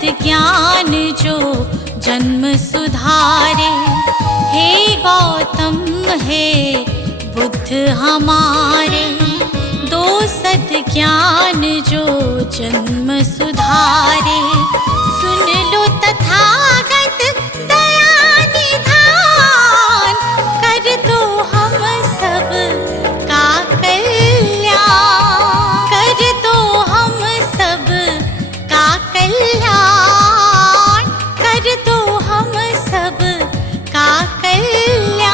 सद्ज्ञान जो जन्म सुधारे। हे गौतम हे बुद्ध हमारे, दो सद्ज्ञान जो जन्म सुधारे। सुन लो तथागत दया निधान, कर दो हम सब का कल्याण, कर दो हम सब का कल्याण, कर दो हम सब का कल्याण।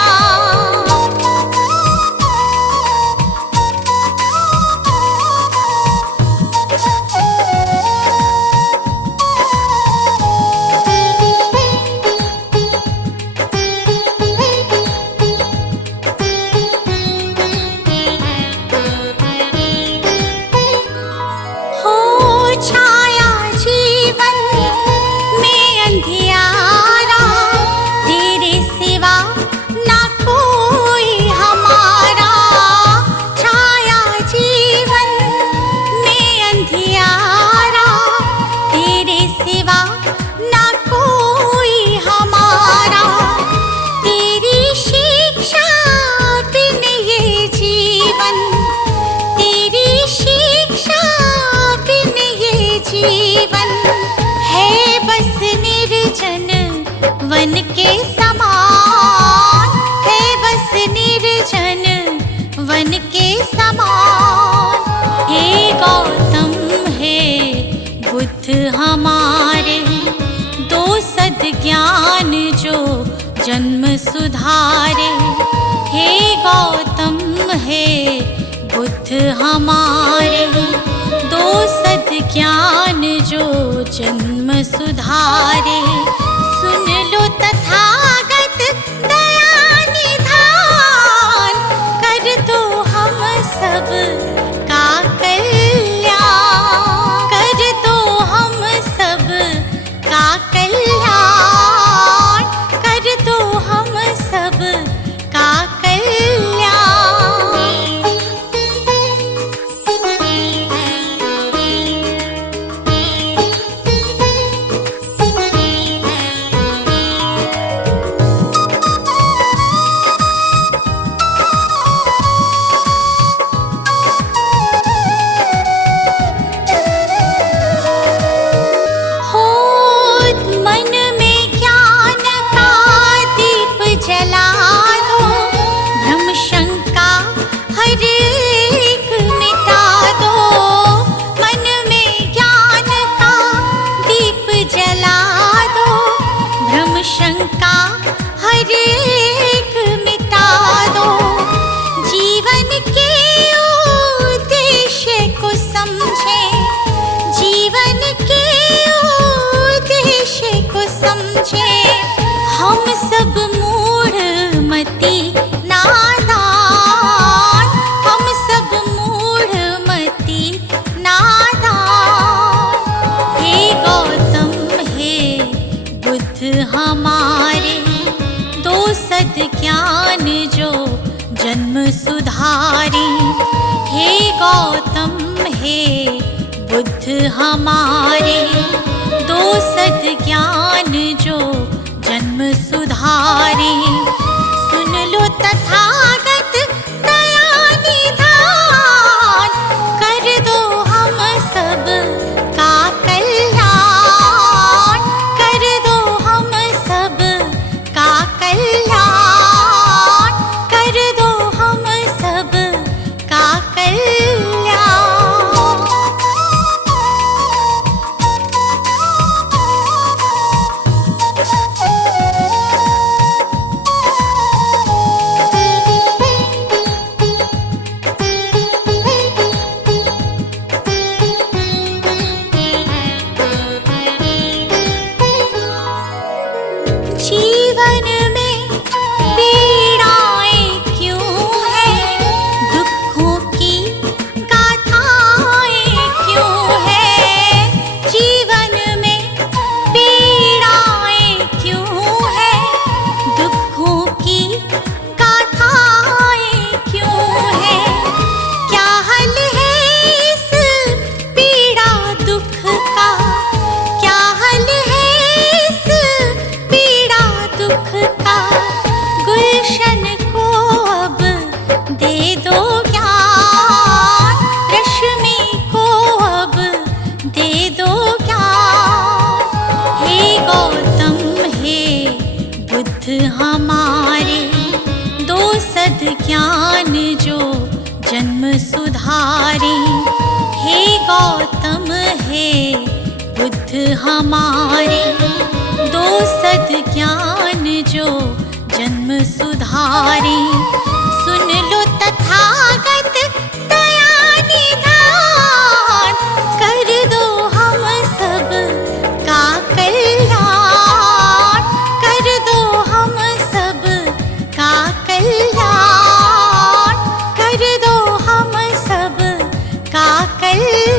हो छाया जीवन में अंधियारा, तेरे सिवा ना कोई हमारा। छाया जीवन में अंधियारा, तेरे सिवा ना कोई हमारा। तेरी शिक्षा बिन ये जीवन, तेरी शिक्षा बिन ये जीवन है बस निर्जन वन के समान, है बस निर्जन वन के समान। हे गौतम हे बुद्ध हमारे, दो सद्ज्ञान जो जन्म सुधारे। हे गौतम हे बुद्ध हमारे, दो सद्ज्ञान जो जन्म सुधारे। सुन लो तथागत दया निधान, कर दो हम सब का कल्याण, कर दो हम सब का कल्याण, कर दो हम सब का कल्याण। हो मन में ज्ञान का दीप जला दो, भ्रम शंका हर एक मिटा दो। मन में ज्ञान का दीप जला दो, भ्रम शंका हर एक मिटा दो। जीवन के उद्देश्य को समझे, जीवन के उद्देश्य को समझे। हम सब मूढ़ मति नादान, हम सब मूढ़ मति नादान। हे गौतम हे बुद्ध हमारे, दो सद्ज्ञान जो जन्म सुधारे। हे गौतम हे बुद्ध हमारे, दो सद्ज्ञान जो जन्म सुधारे। सुन लो तथागत दया निधान, कर दो हम सब का कल्याण, कर दो हम सब का कल्याण, कर दो हम सब का कल्याण। बुद्ध हमारे, दो सद ज्ञान जो जन्म सुधारे। हे गौतम हे बुद्ध हमारे, दो सद ज्ञान जो जन्म सुधारे। सुन लो तथागत दया निधान, कर दो हम सब का कल्याण, कर दो हम सब का कल्याण, कर दो हम सब का कल्याण।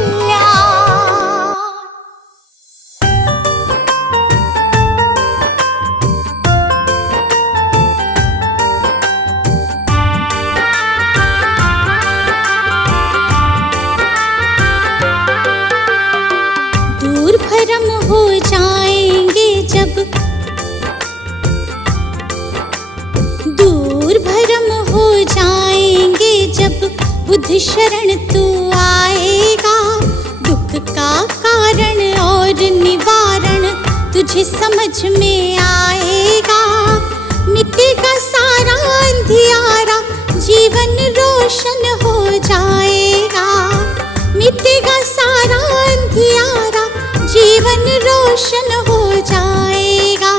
दूर भरम हो जाएंगे जब, दूर भरम हो जाएंगे जब बुद्ध शरण तू आएगा। दुख का कारण और निवारण तुझे समझ में आएगा। मिटेगा सारा अंधियारा, जीवन रोशन हो जाएगा। मिटेगा सारा अंधियारा, जीवन रोशन हो जाएगा।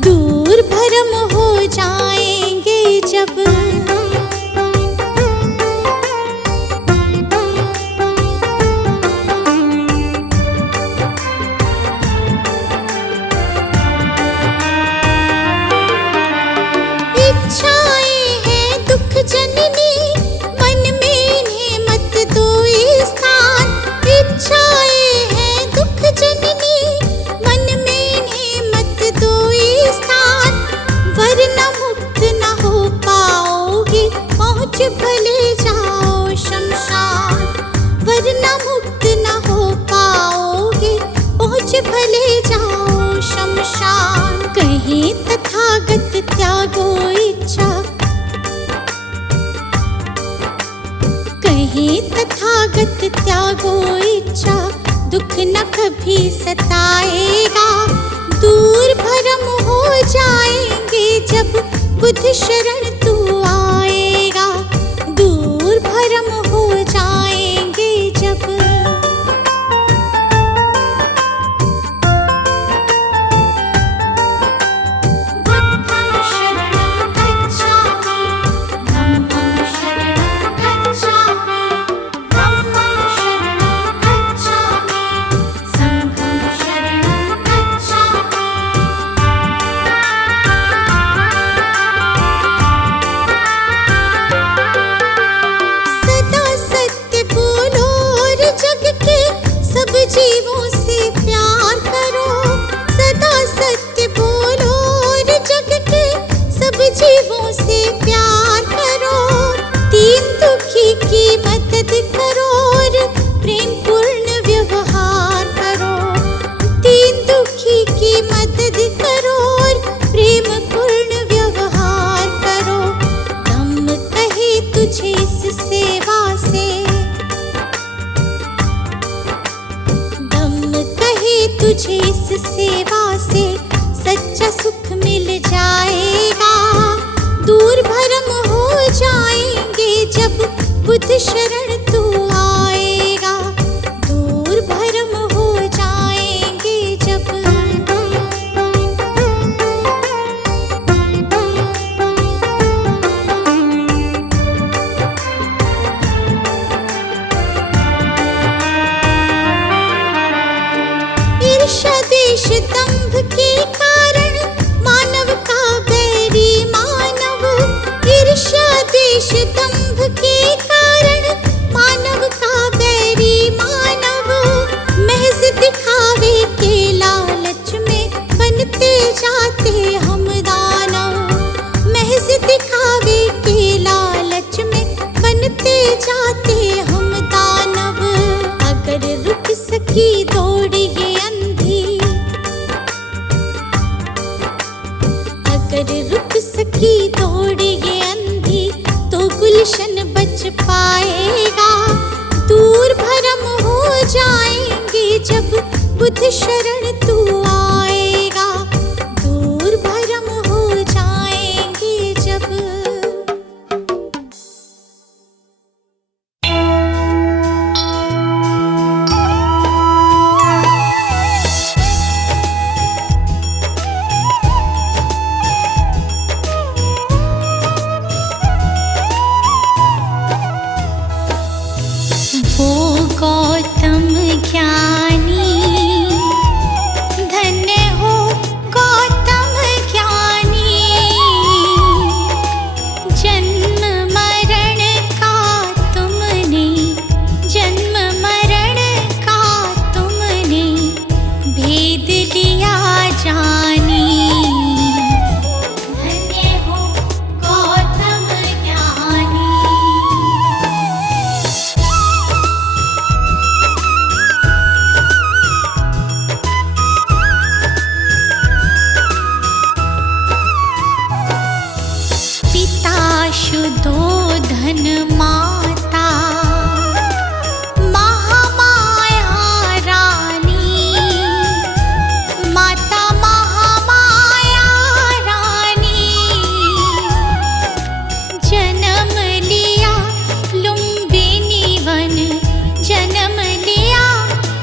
दूर भरम हो जाएंगे जब। इच्छाएं हैं दुख जननी, मन में इन्हें मत दो स्थान। इच्छाएं हैं दुख जननी, मन में इन्हें मत दो स्थान। वरना मुक्त न हो पाओगे, पहुँच भले जाओ शमशान। वरना मुक्त न हो पाओगे, पहुँच भले जाओ शमशान। कहीं तथागत त्यागो इच्छा, कहीं तथागत त्यागो इच्छा, दुख न कभी सताएगा। दूर भरम हो जाएंगे जब बुद्ध शरण तू आएगा। दूर भरम हो जाएंगे जब। बुद्धं शरणं गच्छामि, धम्मं शरणं गच्छामि, धम्मं शरणं गच्छामि, संघं शरणं गच्छामि। सदा सत्य बोलो और जग के सब जीवों से प्यार करो। सदा सत्य बोलो और जग के सब जीवों से प्यार करो। दीन दुखी की मदद करो और प्रेम पूर्ण व्यवहार करो। दीन दुखी की मदद करो और प्रेम पूर्ण व्यवहार करो। धम्म कहे तुझे इस सेवा से, धम्म कहे तुझे इस सेवा से सच्चा सुख मिल जाएगा। दूर भरम हो जाएंगे जब बुद्ध शरण तू आएगा। दूर भरम हो जाएंगे जब। ईर्ष्या द्वेष दंभ के कारण मानव का बैरी मानव। ईर्ष्या द्वेष दंभ के कारण मानव का बैरी मानव। महज दिखावे के लालच में बनते जाते हम दानव। महज दिखावे के लालच में बनते जाते हम दानव। अगर रुक सकी दौड़ ये अंधी, अगर रुक सकी दौड़ ये अंधी, तो गुलशन बच पाएगा। दूर भरम हो जाएंगे जब बुद्ध शरण तू आएगा। दूर भरम हो यशोदोधन माता, महामाया रानी, माता महामाया रानी, जन्म लिया लुम्बिनी वन, जन्म लिया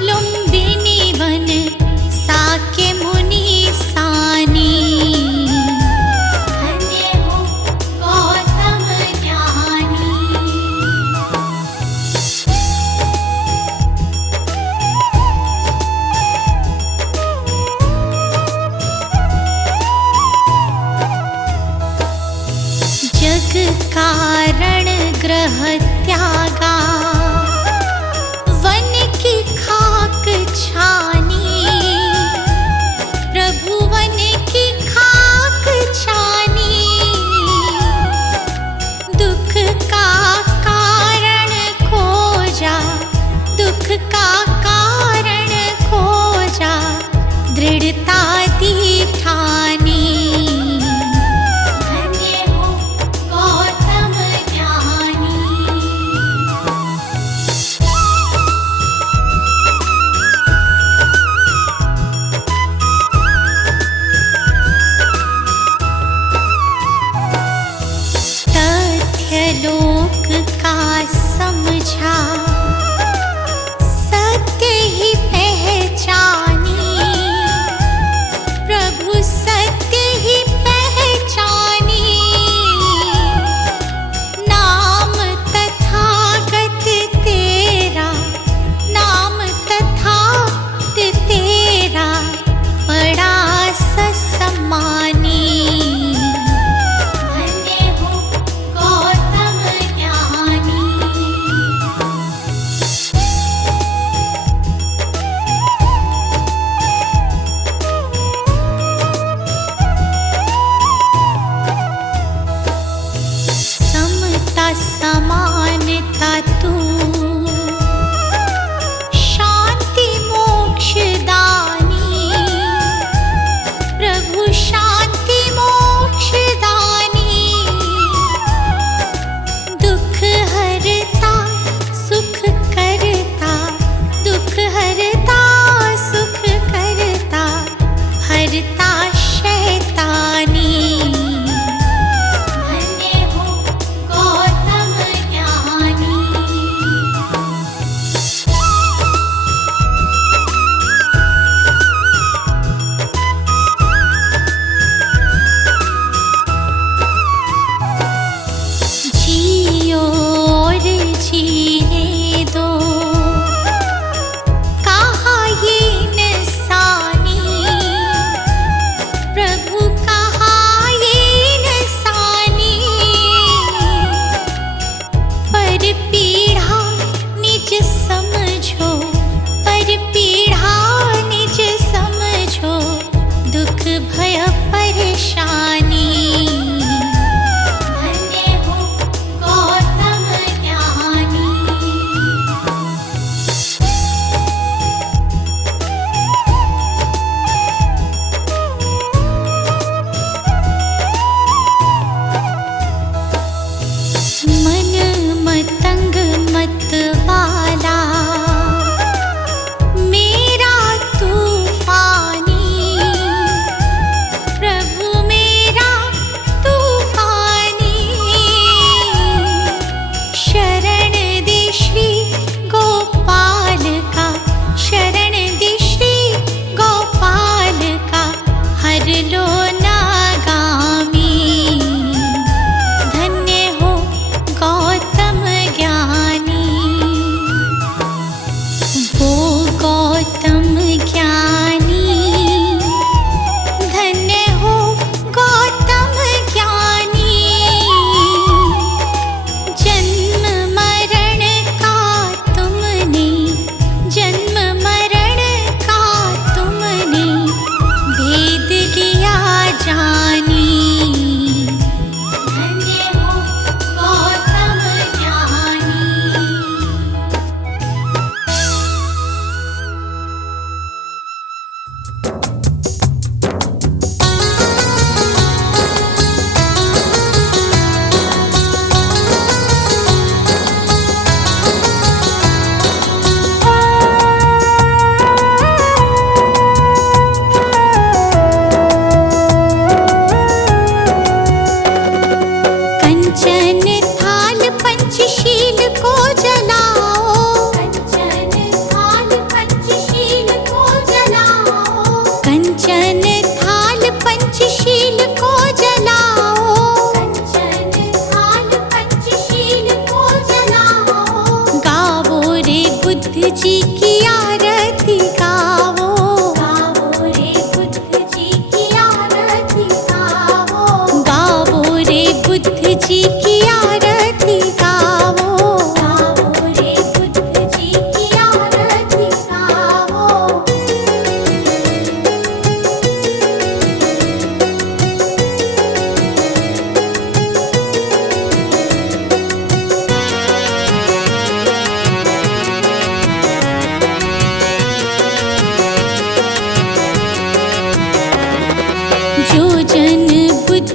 लुम्बिनी वन, साके मुनि सानी। धन्य हो गौतम ज्ञानी।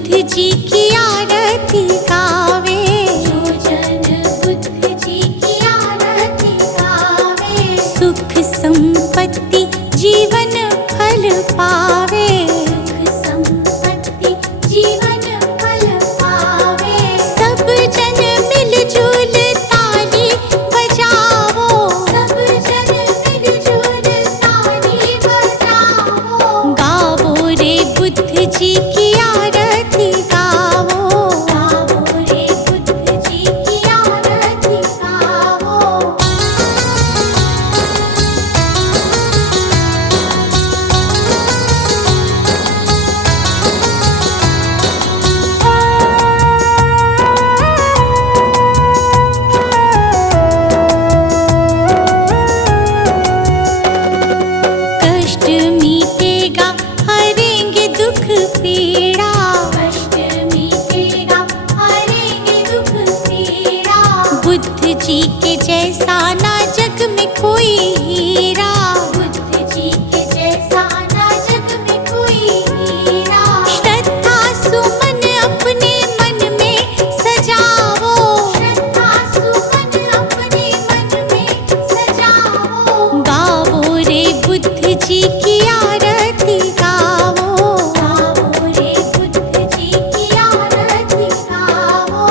बुद्ध जी की आरती गावे, जो जन बुद्ध जी की आरती गावे, सुख संपत्ति जीवन फल पावे, सुख संपत्ति जीवन फल पावे। सब जन मिलजुल ताली बजाओ, सब जन मिलजुल ताली बजाओ, गावो रे बुद्ध जी की आरती गावो, गावो रे बुद्ध जी की आरती गावो। कष्ट मीटेगा हरेंगे दुख पीड़ा, कष्ट मीटेगा हरेंगे दुख पीड़ा, बुद्ध जी के जैसा ना जग में कोई हीरा, बुद्ध जी के जैसा ना जग में कोई हीरा। श्रद्धा सुमन अपने मन में सजाओ, श्रद्धा सुमन अपने मन में सजाओ, गावो रे बुद्ध जी की आरती गावो, गावो रे बुद्ध जी की आरती गावो।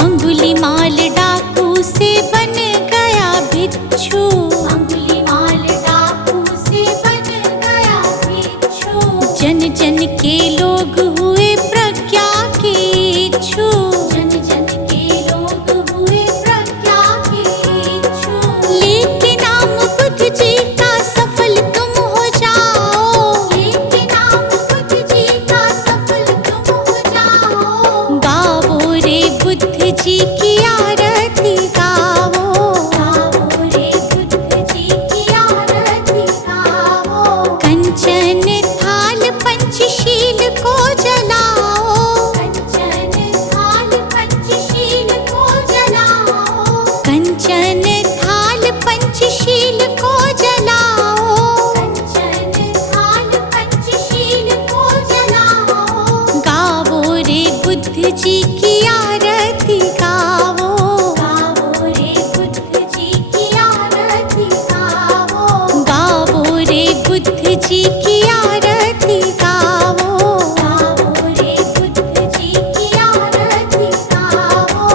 अंगुलीमाल डाकू से बन गया भिक्षु, अंगुलीमाल डाकू से बन गया भिक्षु, जन जन के लोग हुए प्रज्ञा के इच्छु, जन जन के लोग हुए प्रज्ञा के इच्छु। लेके नाम बुद्ध जी का सफल तुम हो जाओ, लेके नाम बुद्ध जी का सफल तुम हो जाओ, गावो रे बुद्ध जी की आरती गावो, गावो रे बुद्ध जी की आरती गावो। कंचन थाल पंचशील को जलाओ, कंचन थाल पंचशील को जलाओ, कंचन थाल पंचशील को जलाओ, कंचन थाल पंचशील को जलाओ, गावो रे बुद्ध जी की आरती गावो, गावो रे बुद्ध जी की आरती गावो, गावो रे बुद्ध जी की आरती गावो, गावो रे बुद्ध जी की आरती गावो।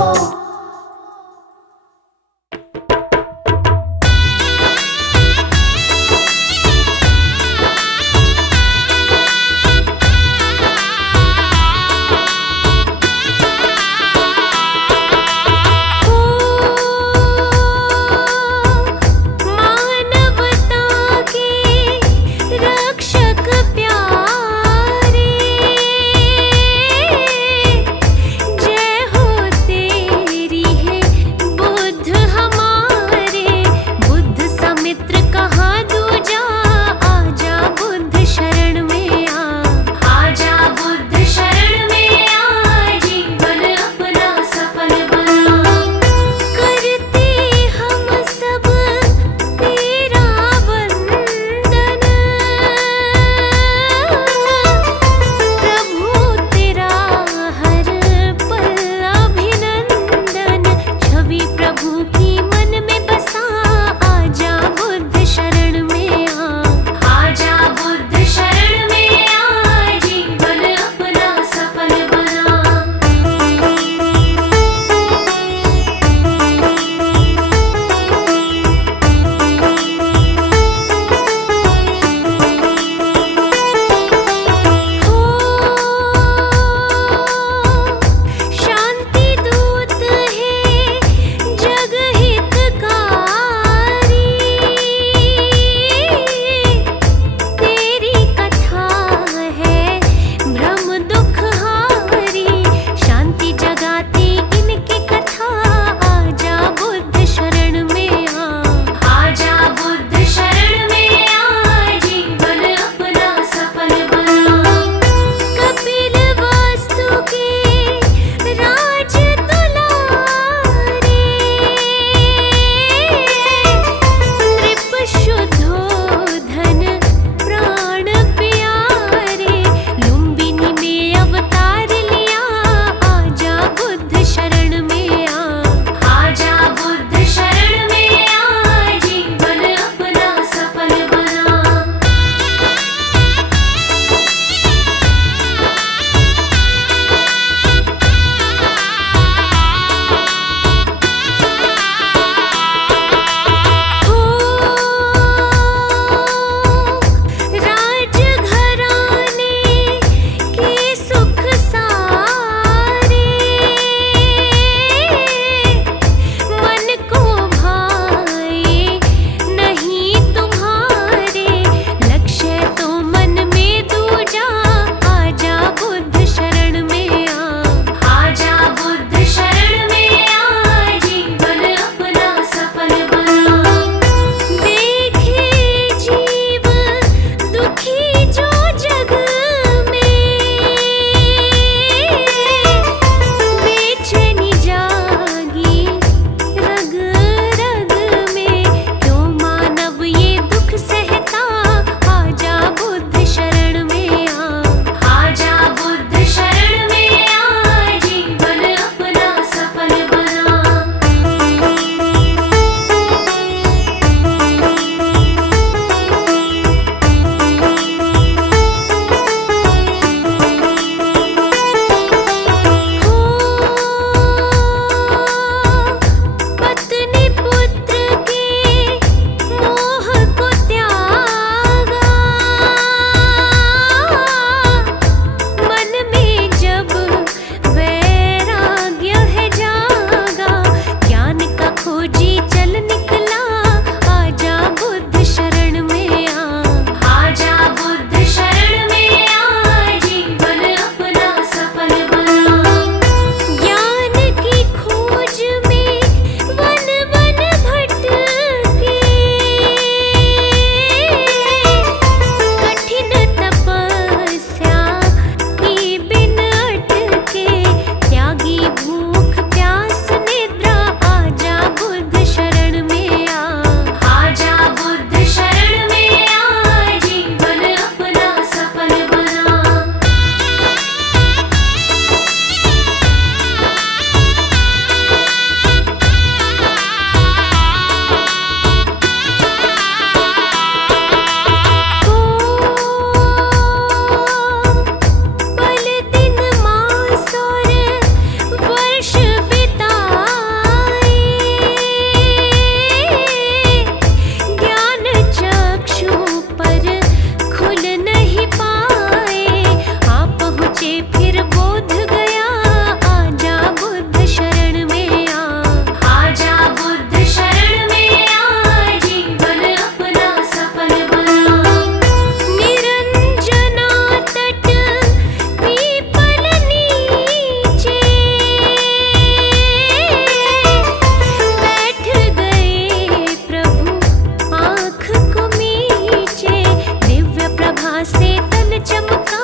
चमका,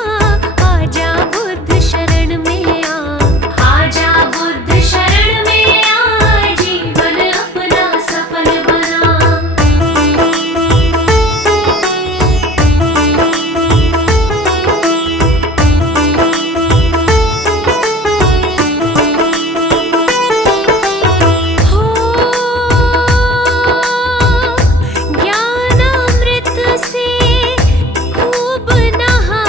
आजा बुद्ध शरण में आ, आजा बुद्ध शरण में आ, जीवन अपना सफल बना। हो ज्ञानामृत से खूब नहा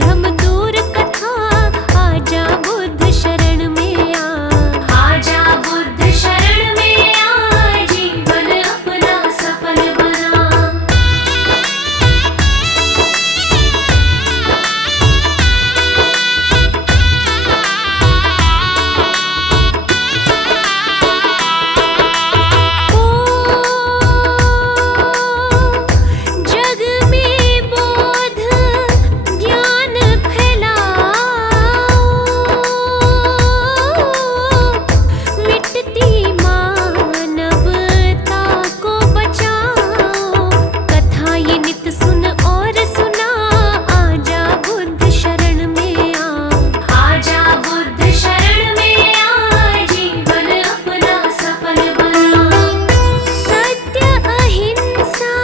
भ्रम दूर कथा, आजा बुद्ध शरण में आ, आजा बुद्ध शरण में आ, जीवन अपना सफल बना। जग में बोध ज्ञान फैलाओ, मिटती मानवता को बचाओ, कथा ये नित सुन और सुना, आजा बुद्ध शरण में आ, आजा बुद्ध शरण में आ, जीवन अपना सफल बना। सत्य अहिंसा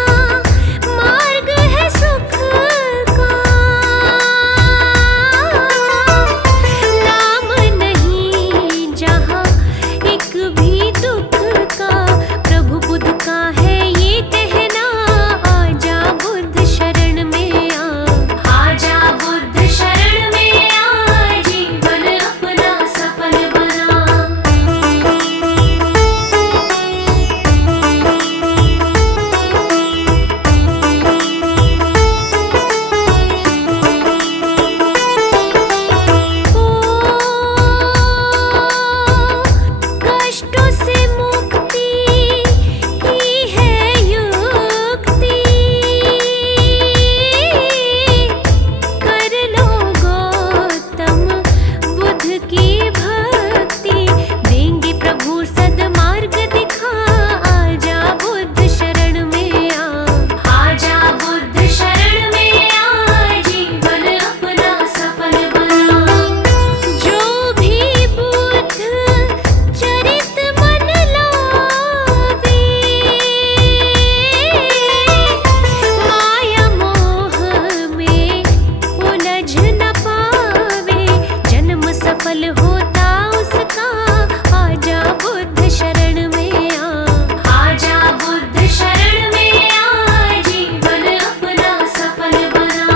मार्ग है सुख का, नाम नहीं जहाँ एक भी दुख का, प्रभु बुद्ध का है ये कहना, आजा बुद्ध शरण में आ, आजा बुद्ध शरण में आ, जीवन अपना सफल बना। कष्टों से मुक्ति ही है युक्ति, कर लो गौतम बुद्ध की भक्ति, देंगे प्रभु सद्मार्ग दिखा, आजा बुद्ध शरण में आ, आजा बुद्ध शरण में आ, जीवन अपना सफल बना। जो भी बुद्ध चरित मन लावे, माया मोह में उलझ न पावे, जन्म सफल होता उसका, आजा बुद्ध शरण में आ, आजा बुद्ध शरण में आ, जीवन अपना सफल बना।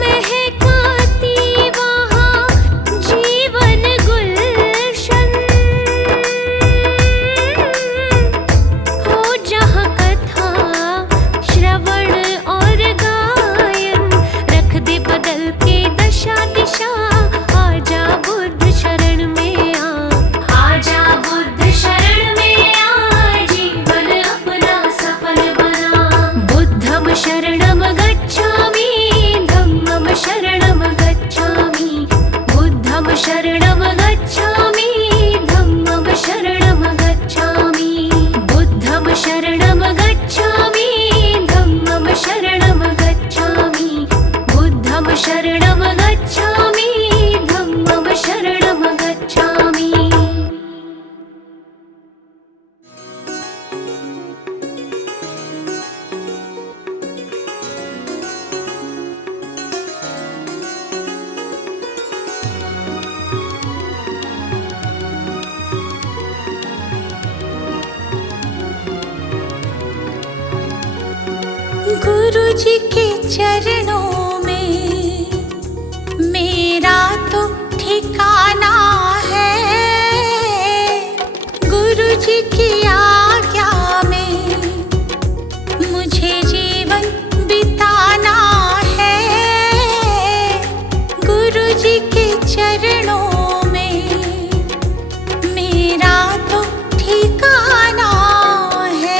महकाती वहाँ जीवन गुलशन, हो जहाँ कथा श्रवण और गायन, रख दे बदल के दशा दिशा, आजा बुद्ध शरण में आ, आजा बुद्ध शरण में आ, जीवन अपना सफल बना। बुद्धं शरणं गच्छामि, धम्मं शरणं गच्छामि, बुद्धं शरणं गच्छामि, धम्मं शरणं गच्छामि, बुद्धं शरणं गच्छामि, धम्मं शरणं गच्छामि, बुद्धं शरणं गच्छामि, धम्मं शरणं गच्छामि। गुरु जी के चरणों में मेरा तो ठिकाना है, गुरु जी की आज्ञा में मुझे जीवन बिताना है, गुरु जी के चरणों में मेरा तो ठिकाना है।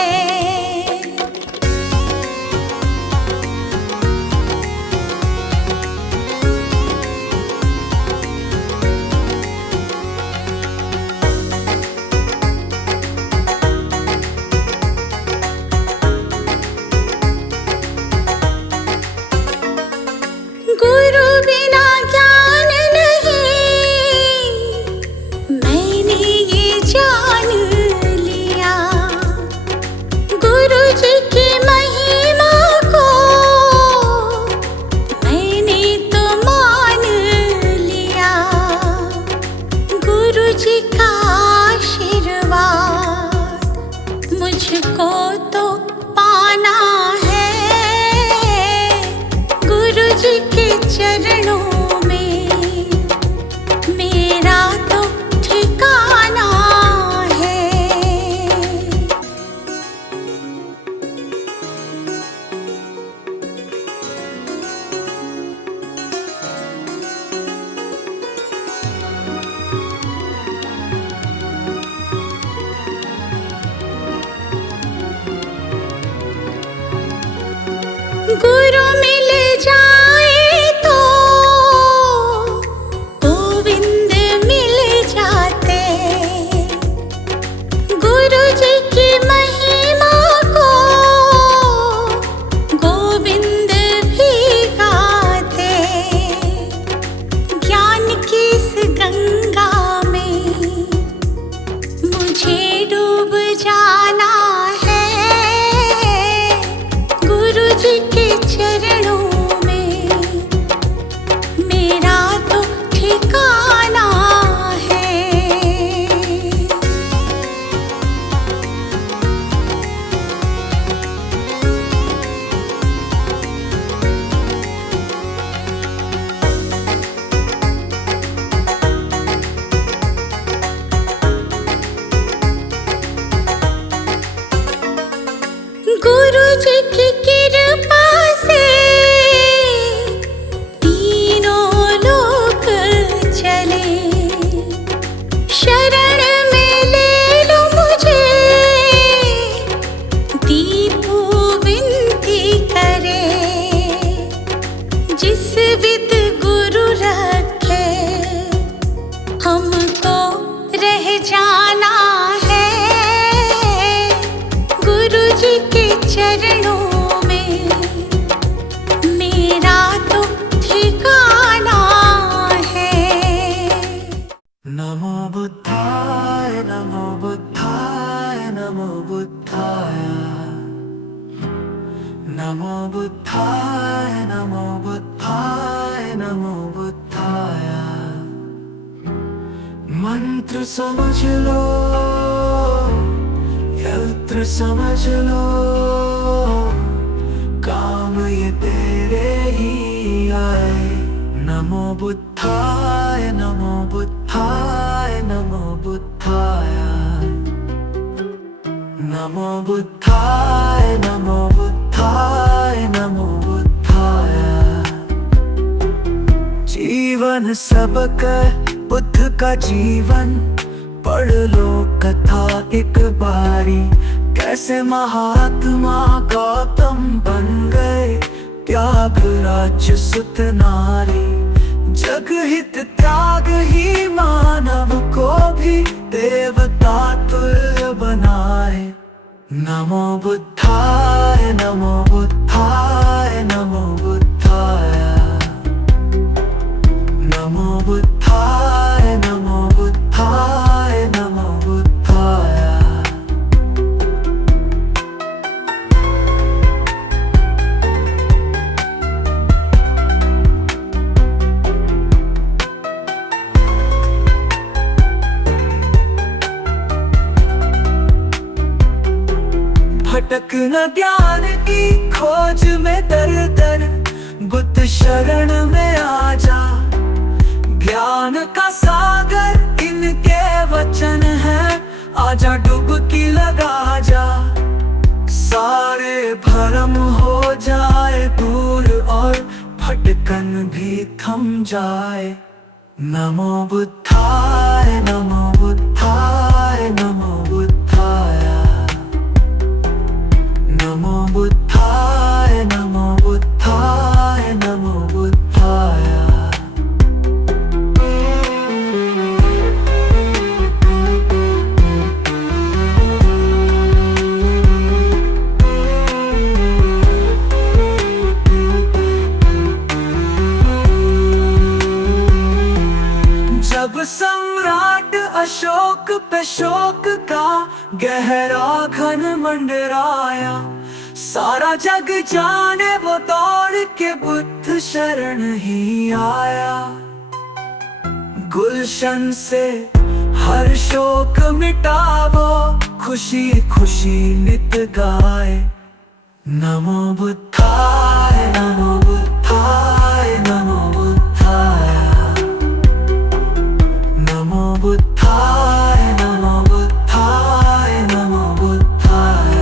जी की महिमा को मैंने तो गुरु मिल जाए तो गोविंद मिल जाते। गुरु जी की महिमा को गोविंद भी गाते। ज्ञान की इस गंगा में मुझे डूब जाना है। गुरु जी के चरणों में मेरा तो ठिकाना है। गुरु जी की कृपा से तीनों लोक चले। शरण में ले लो मुझे, दीपू विनती करे। जिस विद गुरु रखे हमको रह जाना है। गुरु जी के चरणों में मेरा तो ठिकाना है। नमो बुद्धाय नमो बुद्धाय नमो बुद्धाय। नमो बुद्धाय नमो बुद्धाय नमो बुद्धाय। मंत्र समझ लो, यंत्र समझ लो, काम ये तेरे ही आए। नमो बुद्धाय नमो बुद्धाय नमो बुद्धाय। नमो बुद्धाय नमो बुद्धाय नमो बुद्धाय। जीवन सबक बुद्ध का जीवन पढ़ लो कथा एक बारी। कैसे महात्मा गौतम बन गए, त्याग राज्य सुत नारी। जग हित त्याग ही मानव को भी देवता तुल्य बनाए। नमो बुद्धाय नमो बुद्धाय नमो बुद्धाय। नमो बुद्धाय नमो बुद्धाय नमो बुद्धाय। भटक न ज्ञान की खोज में दर दर, बुद्ध शरण में आ जा। ज्ञान का सागर इनके वचन है, आजा डुबकी लगा जा। सारे भरम हो जाए दूर और भटकन भी थम जाए। नमो बुद्धाय नमो बुद्धाय नमो बुद्धाय। नमो बुद्धाय नमो बुद्धाय नमो बुद्धाय। जब सम्राट अशोक पे शोक का गहरा घन मंडराया, सारा जग जाने वो दौड़ के बुद्ध शरण ही आया। गुलशन से हर शोक मिटावो, खुशी खुशी नित गाए। नमो बुद्धाय नमो बुद्धाय नमो बुद्धाय। नमो बुद्धाय नमो बुद्धाय नमो बुद्धाय।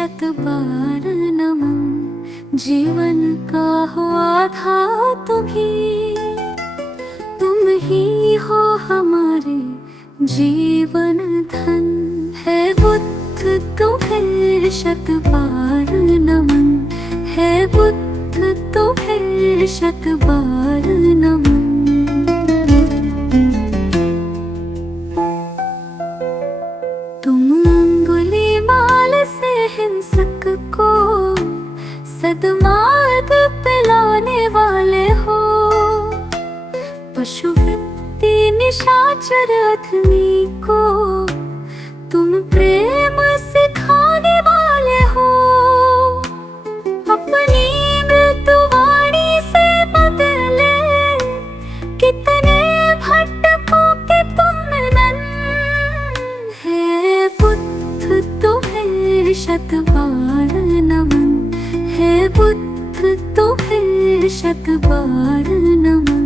शत बार नमन। जीवन का हो आधार तुम ही हो हमारे जीवन धन। है बुद्ध तुम्हें शत बार नमन। है बुद्ध तुम्हें शत बार नमन। तुम अंगुलीमाल से हिंसक को सद्मार्ग पिलाने वाले हो। पशुवृत्ति निशाचर अधमी को तुम प्रेम सिखाने वाले हो। अपनी मृत्युवाणी से बदले कितने भटकों के तुम नन। है बुद्ध तुम्हें शत बार नमन। है बुद्ध तुम्हें शत बार नमन।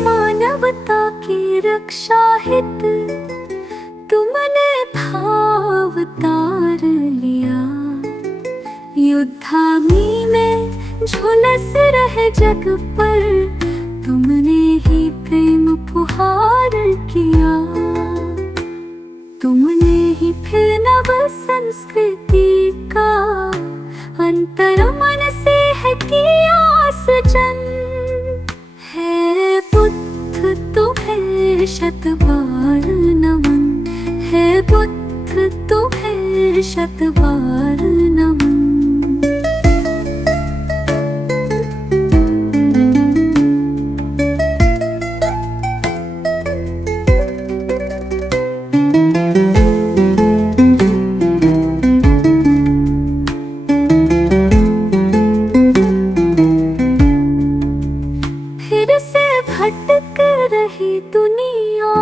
मानवता की रक्षा हित तुमने अवतार लिया। युद्धाग्नि में झुलस रहे जग पर तुमने ही प्रेम फुहार किया। तुमने ही फिर नव संस्कृति का अंतर मन से है किया सृजन। है बुद्ध तुम्हें शत बार नमन। है बुद्ध तुम्हें शत बार नमन। फिर से भटक रही दुनिया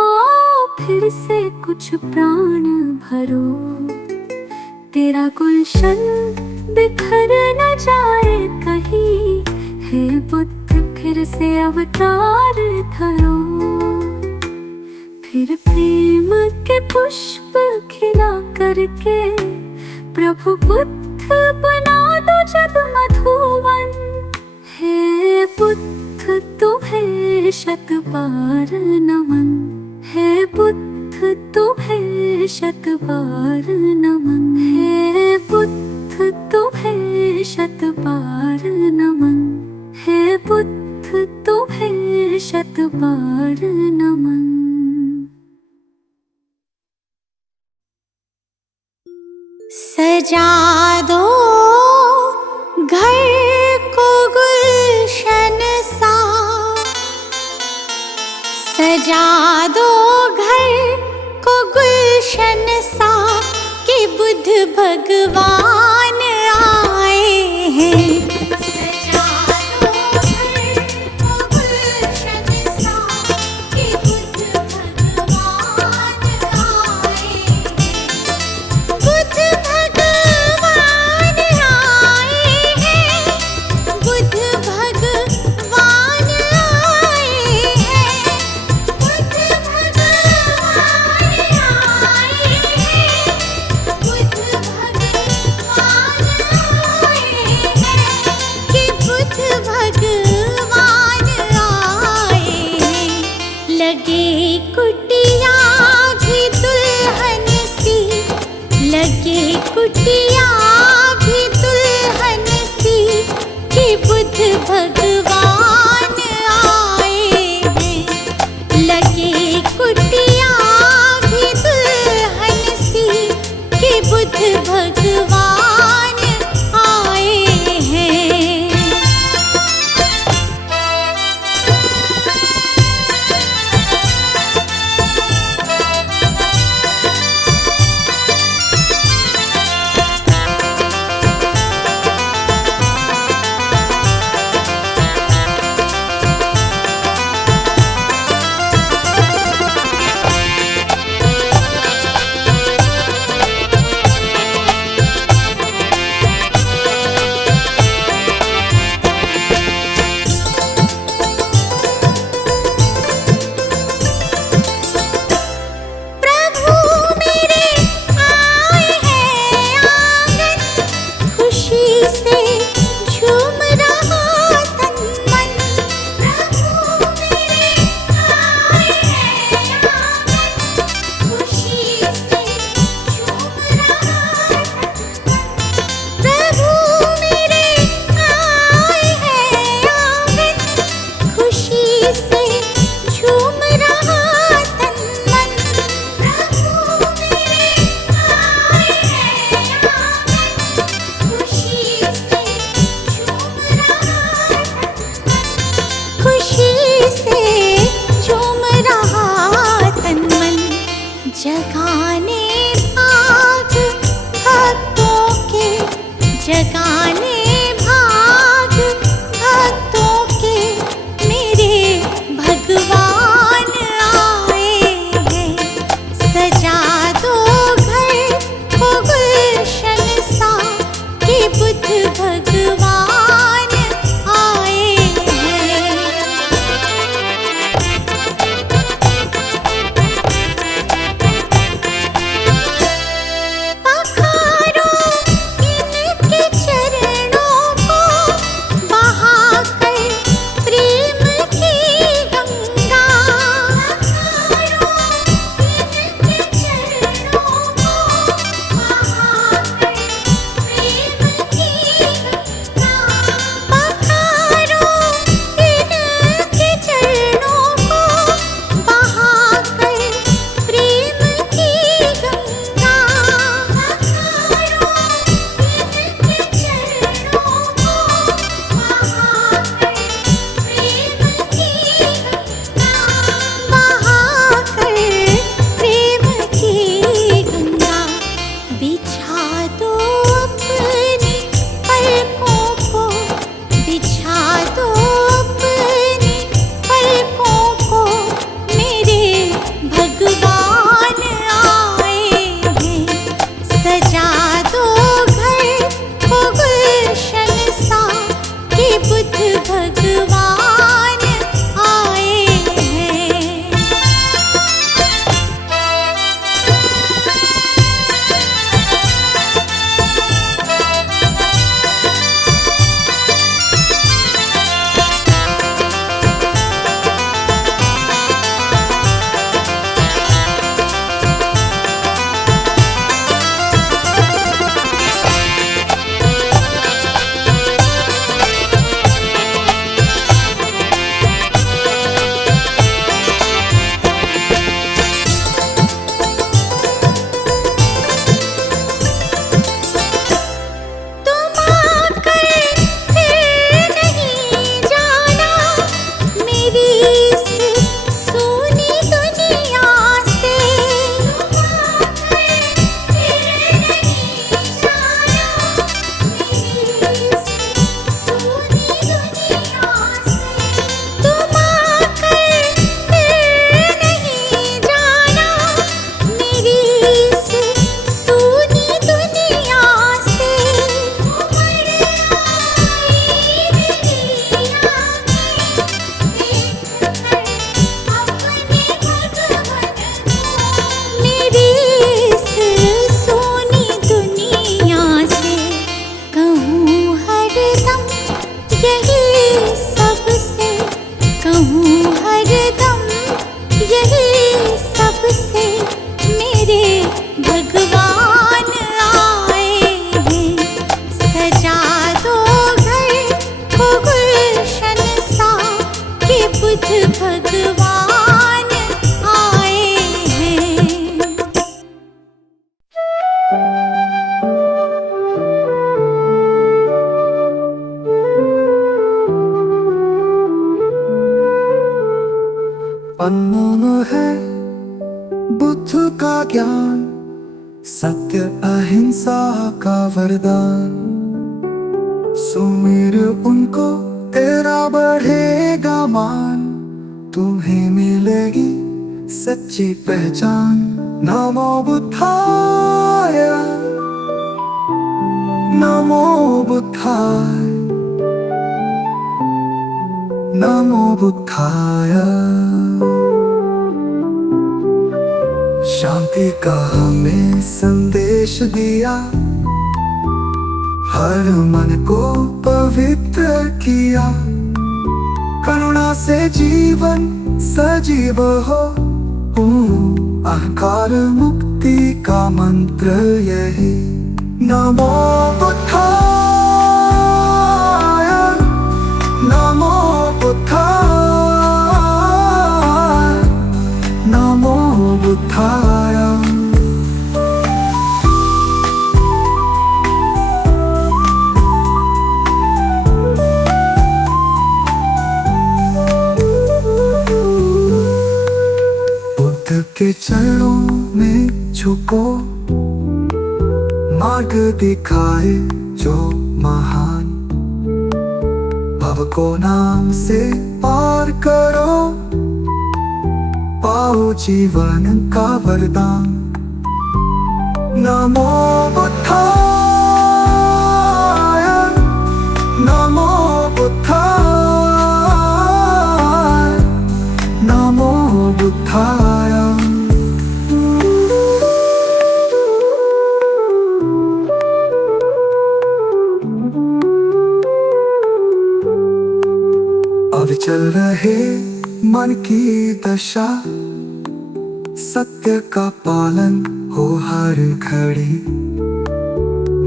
आओ फिर से कुछ प्राण भरो। तेरा गुलशन बिखर न जाए कहीं। हे बुद्ध फिर से अवतार धरो। फिर प्रेम के पुष्प खिला करके प्रभु बुद्ध बना दो जग मधुवन। हे बुद्ध तुम्हें शत बार नमन। है बुद्ध तुम्हें शत बार नमन। है बुद्ध तुम्हें शत बार नमन। है बुद्ध तुम्हें शत बार नमन। सजा दो घर को गुलशन सा। सजा दो घर को गुलशन सा कि बुद्ध भगवान आए हैं। सजा दो घर को गुलशन सा कि बुद्ध भगवान आए हैं। बुद्ध भगवान आए हैं। बुद्ध भगवान आए हैं। बुद्ध भगवान आए हैं। बुद्ध भगवान आए हैं कि बुद्ध भगवान आए हैं। लगे कुटिया भी दुल्हन सी। लगे कुटिया भी दुल्हन सी कि बुद्ध भगवान आए हैं। लगे कुटिया भी दुल्हन सी कि बुद्ध भगवान आए हैं। है बुद्ध का ज्ञान, सत्य अहिंसा का वरदान। सुमिर उनको तेरा बढ़ेगा मान, तुम्हें मिलेगी सच्ची पहचान। नमो बुद्धाय, नमो बुद्धाय, नमो बुद्धाय। शांति का हमें संदेश दिया, हर मन को पवित्र किया। करुणा से जीवन सजीव हो, अहंकार मुक्ति का मंत्र यही। नमो बुद्धाय, नमो बुद्धाय, नमो बुद्धाय। बुद्ध के चरणों में झुको, मार्ग दिखाए जो महान। भव को नाम से पार करो, पाओ जीवन का वरदान। नमो बुद्धाय, नमो बुद्धाय, नमो बुद्धाय। अविचल रहे मन की दशा, सत्य का पालन हो हर घड़ी।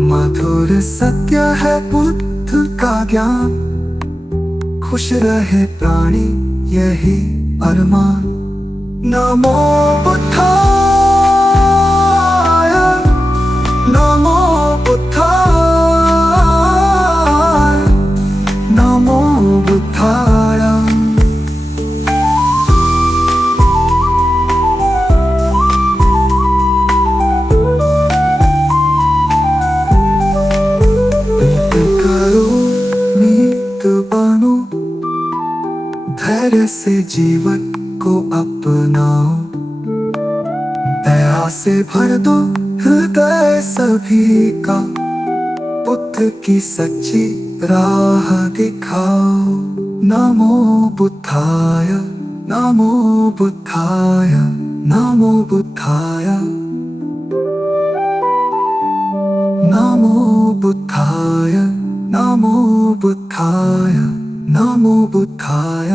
मधुर सत्य है बुद्ध का ज्ञान, खुश रहे प्राणी यही अरमान। नमो बुद्धाय, नमो बुद्धाय, नमो बुद्धाय। धैर्य से जीवन को अपनाओ, दया से भर दो हृदय सभी का। बुद्ध की सच्ची राह दिखाओ। नमो बुद्धाय, नमो बुद्धाय, नमो बुद्धाय, नमो बुद्धाय, नमो बुद्धाय, नमो बुद्धाय।